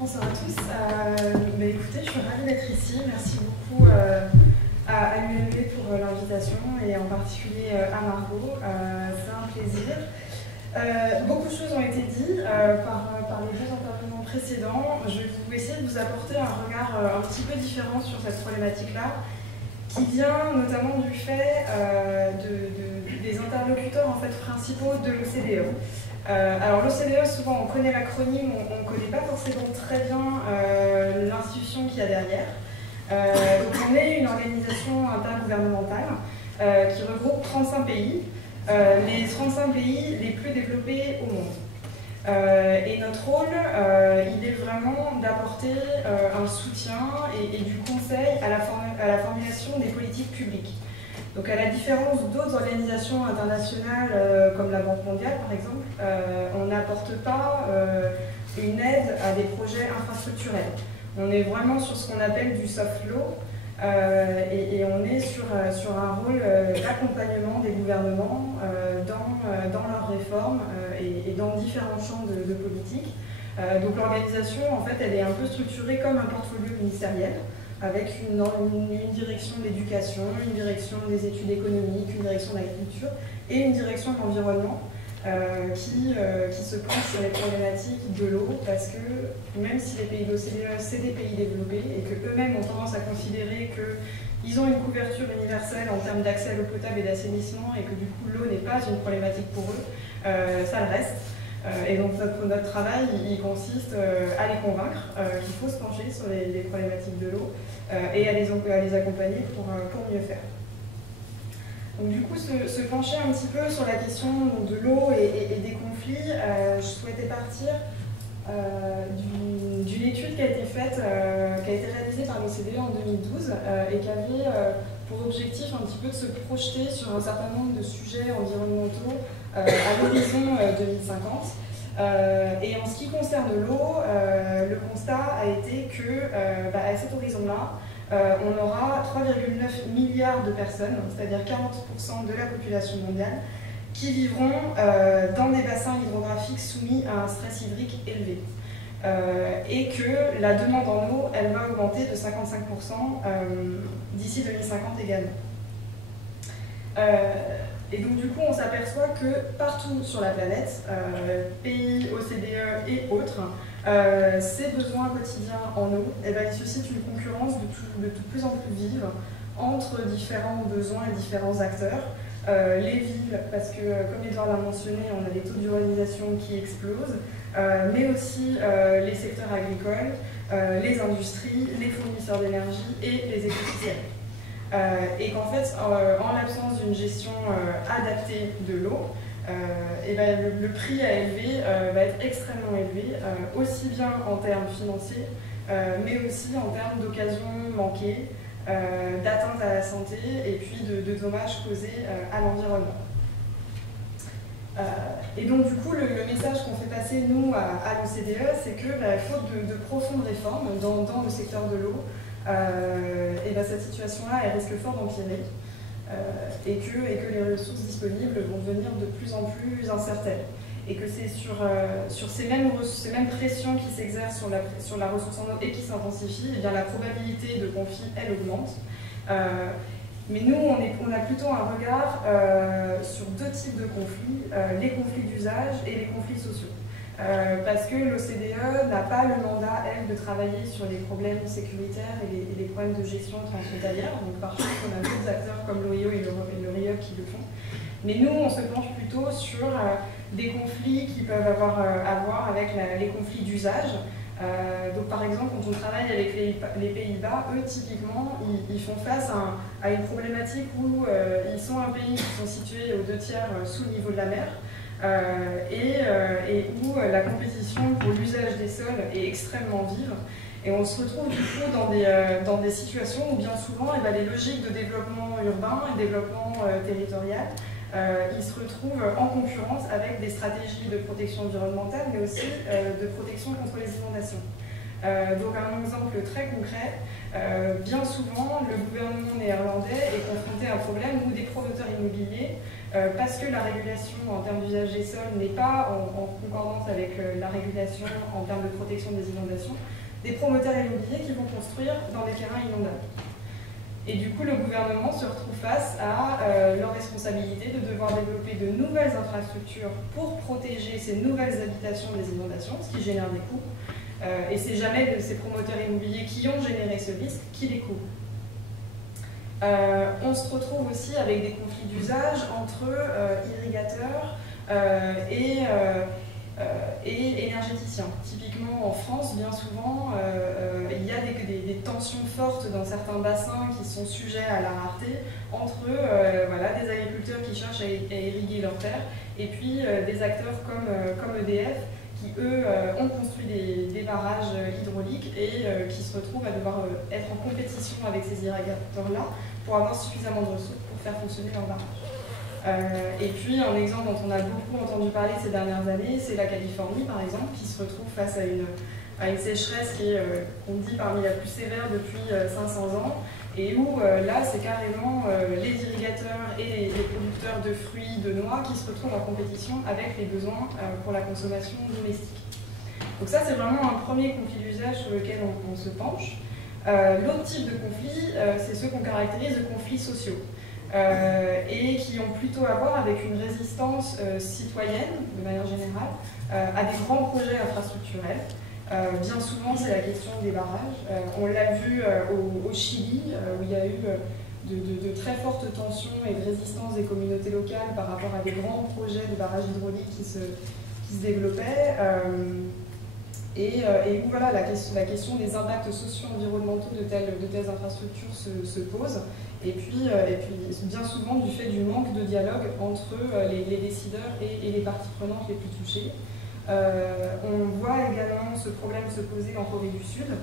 Bonsoir à tous. Écoutez, je suis ravie d'être ici. Merci beaucoup à l'UMB pour l'invitation et en particulier à Margot. C'est un plaisir. Beaucoup de choses ont été dites par les deux intervenants précédents. Je vais essayer de vous apporter un regard un petit peu différent sur cette problématique-là, qui vient notamment du fait des interlocuteurs en fait, principaux de l'OCDE. Alors l'OCDE, souvent on connaît l'acronyme, on ne connaît pas forcément très bien l'institution qu'il y a derrière. Donc on est une organisation intergouvernementale qui regroupe 35 pays, les 35 pays les plus développés au monde. Et notre rôle, il est vraiment d'apporter un soutien et du conseil à la formulation des politiques publiques. Donc à la différence d'autres organisations internationales comme la Banque mondiale par exemple, on n'apporte pas une aide à des projets infrastructurels. On est vraiment sur ce qu'on appelle du soft law et on est sur un rôle d'accompagnement des gouvernements dans leurs réformes et dans différents champs de politique. Donc l'organisation en fait elle est un peu structurée comme un portfolio ministériel, avec une direction de l'éducation, une direction des études économiques, une direction de l'agriculture et une direction de l'environnement qui se penche sur les problématiques de l'eau, parce que même si les pays de l'OCDE, c'est des pays développés et qu'eux-mêmes ont tendance à considérer qu'ils ont une couverture universelle en termes d'accès à l'eau potable et d'assainissement et que du coup l'eau n'est pas une problématique pour eux, ça le reste. Et donc notre travail, il consiste à les convaincre qu'il faut se pencher sur les problématiques de l'eau et à les accompagner pour mieux faire. Donc du coup, se pencher un petit peu sur la question de l'eau et des conflits, je souhaitais partir d'une étude qui a été faite, qui a été réalisée par l'OCDE en 2012 et qui avait pour objectif un petit peu de se projeter sur un certain nombre de sujets environnementaux à l'horizon 2050. Et en ce qui concerne l'eau, le constat a été que à cet horizon-là, on aura 3,9 milliards de personnes, c'est-à-dire 40% de la population mondiale, qui vivront dans des bassins hydrographiques soumis à un stress hydrique élevé. Et que la demande en eau, elle va augmenter de 55% d'ici 2050 également. Et donc du coup, on s'aperçoit que partout sur la planète, pays, OCDE et autres, ces besoins quotidiens en eau, ils suscitent une concurrence de plus en plus vive entre différents besoins et différents acteurs. Les villes, parce que comme Edouard l'a mentionné, on a des taux d'urbanisation qui explosent, mais aussi les secteurs agricoles, les industries, les fournisseurs d'énergie et les écosystèmes. Et qu'en fait, en l'absence d'une gestion adaptée de l'eau, le prix à élever va être extrêmement élevé, aussi bien en termes financiers, mais aussi en termes d'occasions manquées, d'atteinte à la santé et puis de dommages causés à l'environnement. Et donc du coup, le message qu'on fait passer, nous, à l'OCDE, c'est que faute de profondes réformes dans le secteur de l'eau, cette situation-là, elle risque fort d'empirer et que les ressources disponibles vont devenir de plus en plus incertaines. Et que c'est sur ces mêmes pressions qui s'exercent sur la ressource en eau et qui s'intensifient, eh bien la probabilité de conflit, elle augmente. Mais nous, on a plutôt un regard sur deux types de conflits, les conflits d'usage et les conflits sociaux. Parce que l'OCDE n'a pas le mandat, elle, de travailler sur les problèmes sécuritaires et les problèmes de gestion transfrontalière. Donc par contre, on a d'autres acteurs comme l'OIO et le RIOC qui le font. Mais nous, on se penche plutôt sur des conflits qui peuvent avoir à voir avec les conflits d'usage. Donc par exemple, quand on travaille avec les Pays-Bas, eux, typiquement, ils font face à une problématique où ils sont un pays qui sont situés aux 2 tiers sous le niveau de la mer. Et où la compétition pour l'usage des sols est extrêmement vive. Et on se retrouve du coup dans des situations où bien souvent les logiques de développement urbain et développement territorial, ils se retrouvent en concurrence avec des stratégies de protection environnementale, mais aussi de protection contre les inondations. Donc un exemple très concret, bien souvent le gouvernement néerlandais est confronté à un problème où des promoteurs immobiliers, parce que la régulation en termes d'usage des sols n'est pas en concordance avec la régulation en termes de protection des inondations, des promoteurs immobiliers qui vont construire dans des terrains inondables. Et du coup, le gouvernement se retrouve face à leur responsabilité de devoir développer de nouvelles infrastructures pour protéger ces nouvelles habitations des inondations, ce qui génère des coûts. Et c'est jamais ces promoteurs immobiliers qui ont généré ce risque qui les couvrent. On se retrouve aussi avec des conflits d'usage entre irrigateurs et énergéticiens. Typiquement en France, bien souvent, il y a des tensions fortes dans certains bassins qui sont sujets à la rareté entre voilà, des agriculteurs qui cherchent à irriguer leurs terres et puis des acteurs comme EDF qui, eux, ont construit des barrages hydrauliques et qui se retrouvent à devoir être en compétition avec ces irrigateurs-là pour avoir suffisamment de ressources pour faire fonctionner leurs barrages. Et puis, un exemple dont on a beaucoup entendu parler ces dernières années, c'est la Californie, par exemple, qui se retrouve face à une sécheresse qui est, on dit, parmi la plus sévère depuis 500 ans, et où là, c'est carrément les irrigateurs et les producteurs de fruits, de noix qui se retrouvent en compétition avec les besoins pour la consommation domestique. Donc ça, c'est vraiment un premier conflit d'usage sur lequel on se penche. L'autre type de conflit, c'est ceux qu'on caractérise de conflits sociaux. Et qui ont plutôt à voir avec une résistance citoyenne, de manière générale, à des grands projets infrastructurels. Bien souvent, c'est la question des barrages. On l'a vu au Chili, où il y a eu de très fortes tensions et de résistance des communautés locales par rapport à des grands projets de barrages hydrauliques qui se développaient. Et où voilà, la question des impacts socio-environnementaux de telles infrastructures se pose. Et puis, bien souvent, du fait du manque de dialogue entre les décideurs et les parties prenantes les plus touchées. On voit également ce problème se poser en Corée du Sud,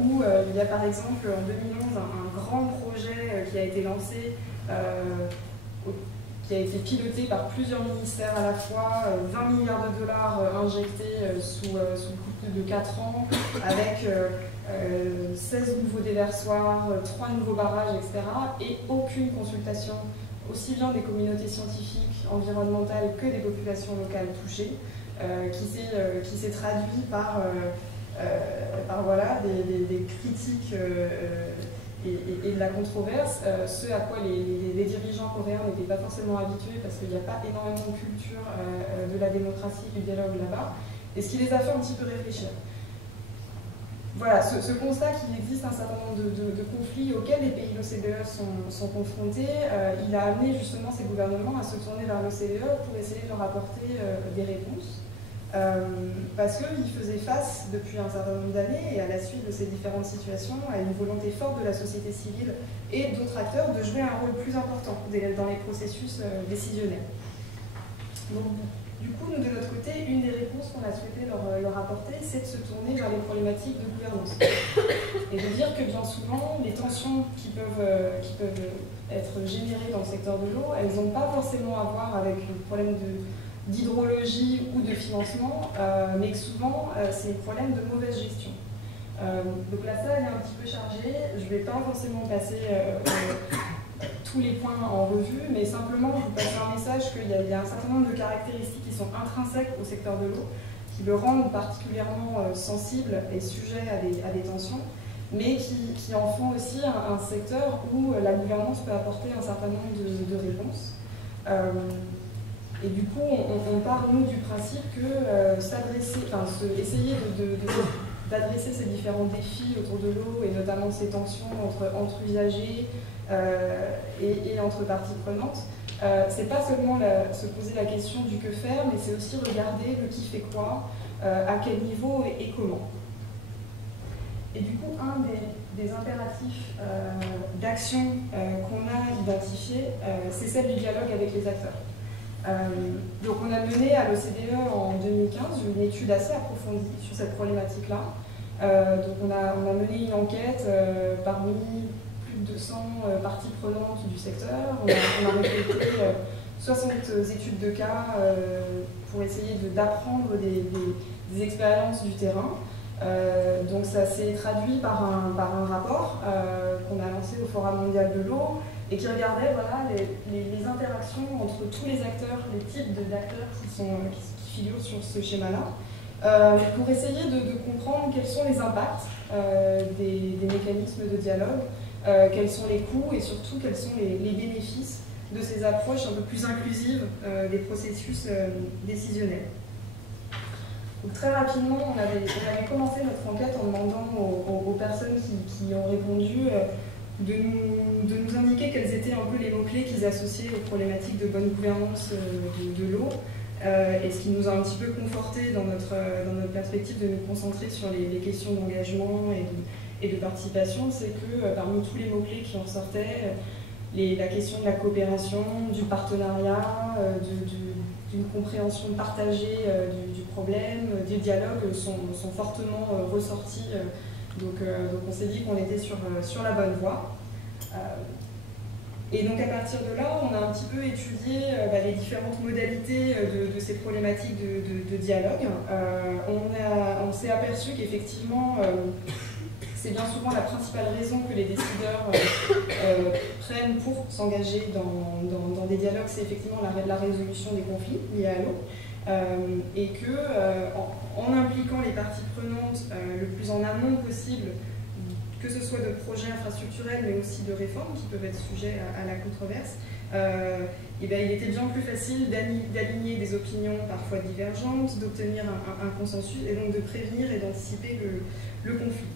où il y a par exemple en 2011 un grand projet qui a été lancé, qui a été piloté par plusieurs ministères à la fois, 20 milliards de dollars injectés sous le coup de 4 ans, avec 16 nouveaux déversoirs, 3 nouveaux barrages, etc. Et aucune consultation, aussi bien des communautés scientifiques, environnementales que des populations locales touchées, qui s'est traduit par voilà, des critiques et de la controverse, ce à quoi les dirigeants coréens n'étaient pas forcément habitués parce qu'il n'y a pas énormément de culture de la démocratie, du dialogue là-bas, et ce qui les a fait un petit peu réfléchir. Voilà, ce constat qu'il existe un certain nombre de conflits auxquels les pays de l'OCDE sont confrontés, il a amené justement ces gouvernements à se tourner vers l'OCDE pour essayer de leur apporter des réponses. Parce qu'ils faisaient face depuis un certain nombre d'années et à la suite de ces différentes situations à une volonté forte de la société civile et d'autres acteurs de jouer un rôle plus important dans les processus décisionnels. Donc, du coup, nous de notre côté, une des réponses qu'on a souhaité leur apporter, c'est de se tourner vers les problématiques de gouvernance et de dire que bien souvent, les tensions qui peuvent être générées dans le secteur de l'eau, elles n'ont pas forcément à voir avec le problème d'hydrologie ou de financement, mais que souvent c'est un problème de mauvaise gestion. Donc la salle est un petit peu chargée, je ne vais pas forcément passer tous les points en revue, mais simplement vous passer un message qu'il y a un certain nombre de caractéristiques qui sont intrinsèques au secteur de l'eau, qui le rendent particulièrement sensible et sujet à des tensions, mais qui en font aussi un secteur où la gouvernance peut apporter un certain nombre de réponses. Et du coup, on part, nous, du principe que essayer d'adresser ces différents défis autour de l'eau, et notamment ces tensions entre usagers et entre parties prenantes, c'est pas seulement se poser la question du que faire, mais c'est aussi regarder le qui fait quoi, à quel niveau et comment. Et du coup, un des impératifs d'action qu'on a identifié, c'est celle du dialogue avec les acteurs. Donc on a mené à l'OCDE en 2015 une étude assez approfondie sur cette problématique-là. Donc on a mené une enquête parmi plus de 200 parties prenantes du secteur. On a récolté 60 études de cas pour essayer d'apprendre des expériences du terrain. Donc ça s'est traduit par un rapport qu'on a lancé au Forum mondial de l'eau et qui regardait voilà, les interactions entre tous les acteurs, les types d'acteurs qui figurent sur ce schéma-là, pour essayer de comprendre quels sont les impacts des mécanismes de dialogue, quels sont les coûts et surtout quels sont les bénéfices de ces approches un peu plus inclusives des processus décisionnels. Donc, très rapidement, on avait commencé notre enquête en demandant aux personnes qui ont répondu de nous indiquer quels étaient un peu les mots-clés qu'ils associaient aux problématiques de bonne gouvernance de l'eau. Et ce qui nous a un petit peu conforté dans notre perspective de nous concentrer sur les questions d'engagement et de participation, c'est que parmi tous les mots-clés qui en sortaient, la question de la coopération, du partenariat, d'une compréhension partagée du problème, du dialogue sont fortement ressortis. Donc on s'est dit qu'on était sur la bonne voie. Et donc à partir de là, on a un petit peu étudié les différentes modalités de ces problématiques de dialogue. On s'est aperçu qu'effectivement, c'est bien souvent la principale raison que les décideurs prennent pour s'engager dans des dialogues, c'est effectivement la résolution des conflits liés à l'eau. Et que, en impliquant les parties prenantes le plus en amont possible, que ce soit de projets infrastructurels, mais aussi de réformes qui peuvent être sujets à la controverse, il était bien plus facile d'aligner des opinions parfois divergentes, d'obtenir un consensus, et donc de prévenir et d'anticiper le conflit.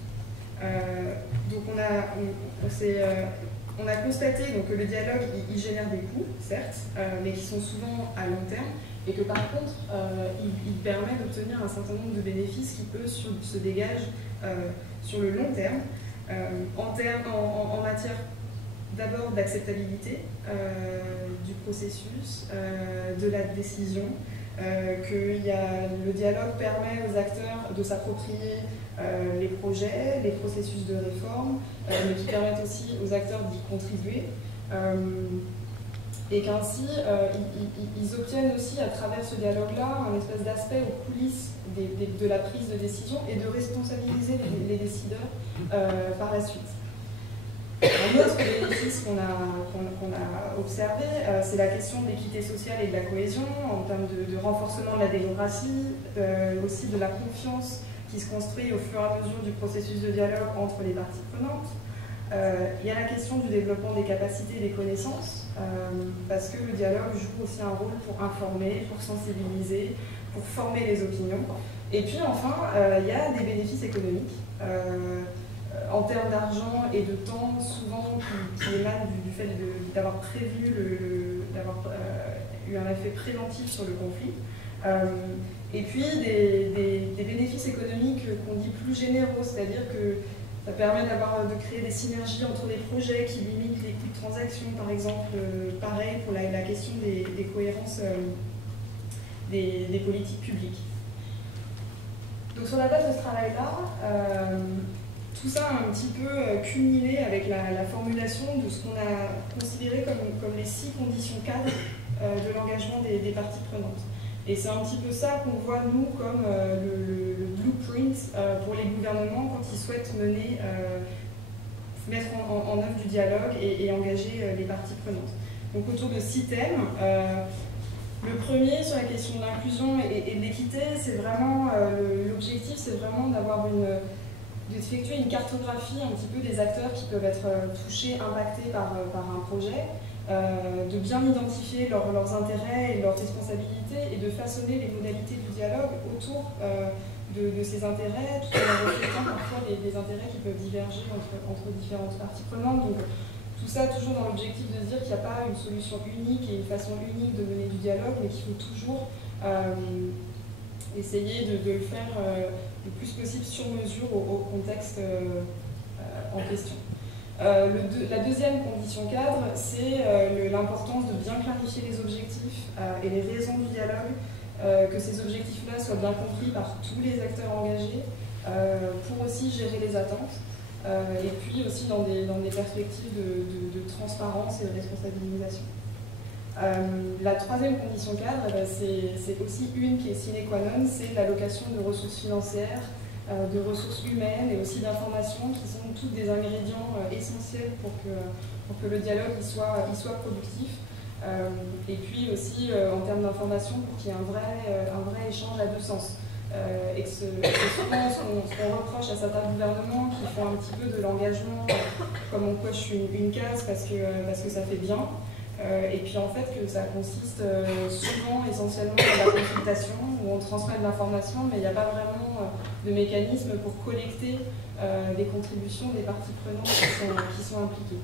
Donc on a constaté donc, que le dialogue, il génère des coûts, certes, mais qui sont souvent à long terme, et que par contre, il permet d'obtenir un certain nombre de bénéfices qui, eux, se dégagent sur le long terme, en matière d'abord d'acceptabilité du processus, de la décision, que le dialogue permet aux acteurs de s'approprier les projets, les processus de réforme, mais qui permettent aussi aux acteurs d'y contribuer, et qu'ainsi ils obtiennent aussi à travers ce dialogue-là un espèce d'aspect aux coulisses de la prise de décision et de responsabiliser les décideurs par la suite. Un autre bénéfice qu'on a observé, c'est la question de l'équité sociale et de la cohésion en termes de renforcement de la démocratie, aussi de la confiance qui se construit au fur et à mesure du processus de dialogue entre les parties prenantes. Il y a la question du développement des capacités et des connaissances, parce que le dialogue joue aussi un rôle pour informer, pour sensibiliser, pour former les opinions. Et puis enfin, il y a des bénéfices économiques. En termes d'argent et de temps, souvent qui émanent du fait d'avoir prévu, d'avoir eu un effet préventif sur le conflit. Et puis des bénéfices économiques qu'on dit plus généraux, c'est-à-dire que ça permet de créer des synergies entre les projets qui limitent les coûts de transaction, par exemple. Pareil pour la question des cohérences des politiques publiques. Donc sur la base de ce travail-là, tout ça a un petit peu culminé avec la formulation de ce qu'on a considéré comme les 6 conditions cadres de l'engagement des parties prenantes. Et c'est un petit peu ça qu'on voit, nous, comme le blueprint pour les gouvernements quand ils souhaitent mettre en œuvre du dialogue et engager les parties prenantes. Donc autour de 6 thèmes. Le premier, sur la question de l'inclusion et de l'équité, c'est vraiment, l'objectif, c'est vraiment d'effectuer une cartographie un petit peu des acteurs qui peuvent être touchés, impactés par un projet, de bien identifier leurs intérêts et leurs responsabilités et de façonner les modalités du dialogue autour de ces intérêts, tout en reflétant parfois les intérêts qui peuvent diverger entre différentes parties prenantes. Donc, tout ça toujours dans l'objectif de se dire qu'il n'y a pas une solution unique et une façon unique de mener du dialogue, mais qu'il faut toujours essayer de le faire le plus possible sur mesure au contexte en question. La deuxième condition cadre, c'est l'importance de bien clarifier les objectifs et les raisons du dialogue, que ces objectifs-là soient bien compris par tous les acteurs engagés, pour aussi gérer les attentes, et puis aussi dans des perspectives de transparence et de responsabilisation. La troisième condition cadre, c'est aussi une qui est sine qua non, c'est l'allocation de ressources financières de ressources humaines et aussi d'informations qui sont toutes des ingrédients essentiels pour que le dialogue il soit productif. Et puis aussi en termes d'information pour qu'il y ait un vrai échange à deux sens. Et que c'est souvent ce qu'on reproche à certains gouvernements qui font un petit peu de l'engagement comme on coche une case parce que ça fait bien. Et puis en fait que ça consiste souvent essentiellement dans la consultation où on transmet de l'information mais il n'y a pas vraiment de mécanisme pour collecter des contributions des parties prenantes qui sont impliquées.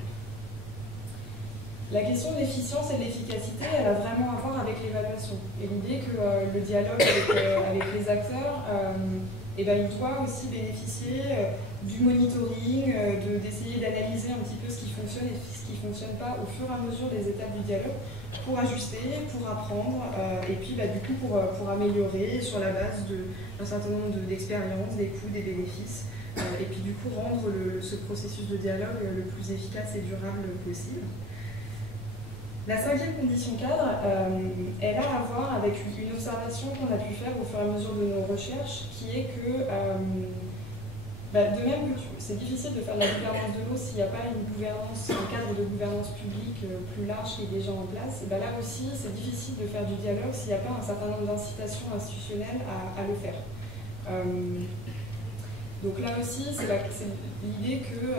La question de l'efficience et de l'efficacité, elle a vraiment à voir avec l'évaluation. Et l'idée que le dialogue avec les acteurs, il doit aussi bénéficier du monitoring, d'essayer d'analyser un petit peu ce qui fonctionne et ce qui ne fonctionne pas au fur et à mesure des étapes du dialogue pour ajuster, pour apprendre et puis du coup pour améliorer sur la base d'un certain nombre d'expériences, des coûts, des bénéfices et puis du coup rendre ce processus de dialogue le plus efficace et durable possible. La cinquième condition cadre, elle a à voir avec une observation qu'on a pu faire au fur et à mesure de nos recherches, qui est que, de même que c'est difficile de faire de la gouvernance de l'eau s'il n'y a pas un cadre de gouvernance publique plus large qui est déjà en place, et là aussi c'est difficile de faire du dialogue s'il n'y a pas un certain nombre d'incitations institutionnelles à le faire. Donc là aussi, c'est l'idée que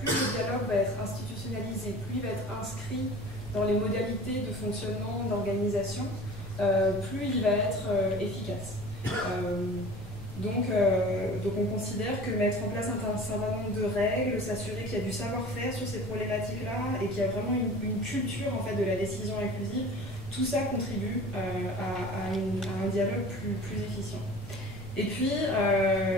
plus le dialogue va être institutionnalisé, plus il va être inscrit dans les modalités de fonctionnement d'organisation, plus il va être efficace. Donc on considère que mettre en place un certain nombre de règles, s'assurer qu'il y a du savoir-faire sur ces problématiques-là et qu'il y a vraiment une culture en fait, de la décision inclusive, tout ça contribue à un dialogue plus efficient. Et puis,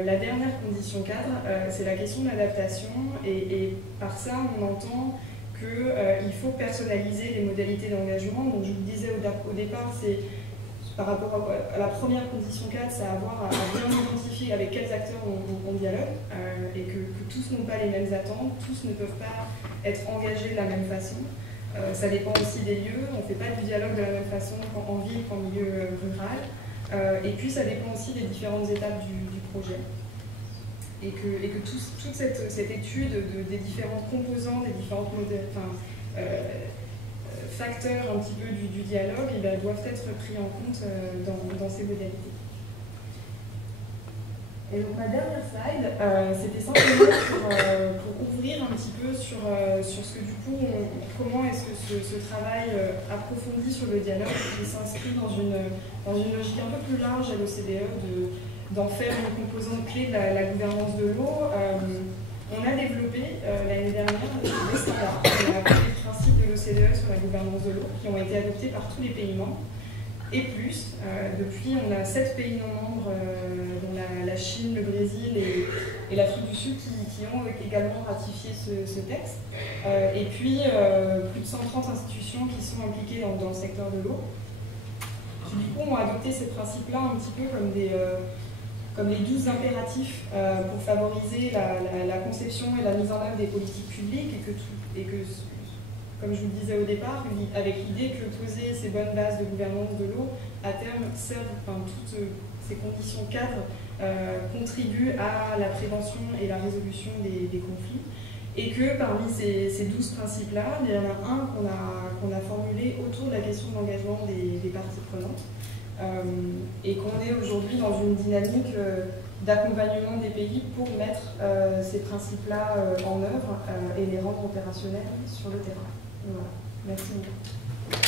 la dernière condition cadre, c'est la question de l'adaptation et par ça, on entend qu'il faut personnaliser les modalités d'engagement. Donc je vous le disais au départ, c'est par rapport à la première condition 4, c'est avoir à bien identifier avec quels acteurs on dialogue et que tous n'ont pas les mêmes attentes, tous ne peuvent pas être engagés de la même façon. Ça dépend aussi des lieux, on ne fait pas du dialogue de la même façon en ville qu'en milieu rural. Et puis ça dépend aussi des différentes étapes du projet. Et que toute cette étude des différentes composantes, des différents facteurs un petit peu du dialogue doivent être pris en compte dans ces modalités. Et donc ma dernière slide, c'était simplement pour ouvrir un petit peu sur ce que du coup, comment est-ce que ce travail approfondi sur le dialogue qui s'inscrit dans une logique un peu plus large à l'OCDE d'en faire une composante clé de la gouvernance de l'eau. On a développé l'année dernière des standards, on a appelé les principes de l'OCDE sur la gouvernance de l'eau, qui ont été adoptés par tous les pays membres. Et plus, depuis, on a 7 pays non membres, dont la Chine, le Brésil et l'Afrique du Sud, qui ont également ratifié ce texte. Et puis, plus de 130 institutions qui sont impliquées dans le secteur de l'eau, qui du coup ont adopté ces principes-là un petit peu comme les 12 impératifs pour favoriser la conception et la mise en œuvre des politiques publiques et que comme je vous le disais au départ, avec l'idée que poser ces bonnes bases de gouvernance de l'eau, à terme, toutes ces conditions cadres contribuent à la prévention et la résolution des conflits. Et que parmi ces 12 principes-là, il y en a un qu'on a formulé autour de la question de l'engagement des parties prenantes. Et qu'on est aujourd'hui dans une dynamique d'accompagnement des pays pour mettre ces principes-là en œuvre et les rendre opérationnels sur le terrain. Voilà. Merci beaucoup.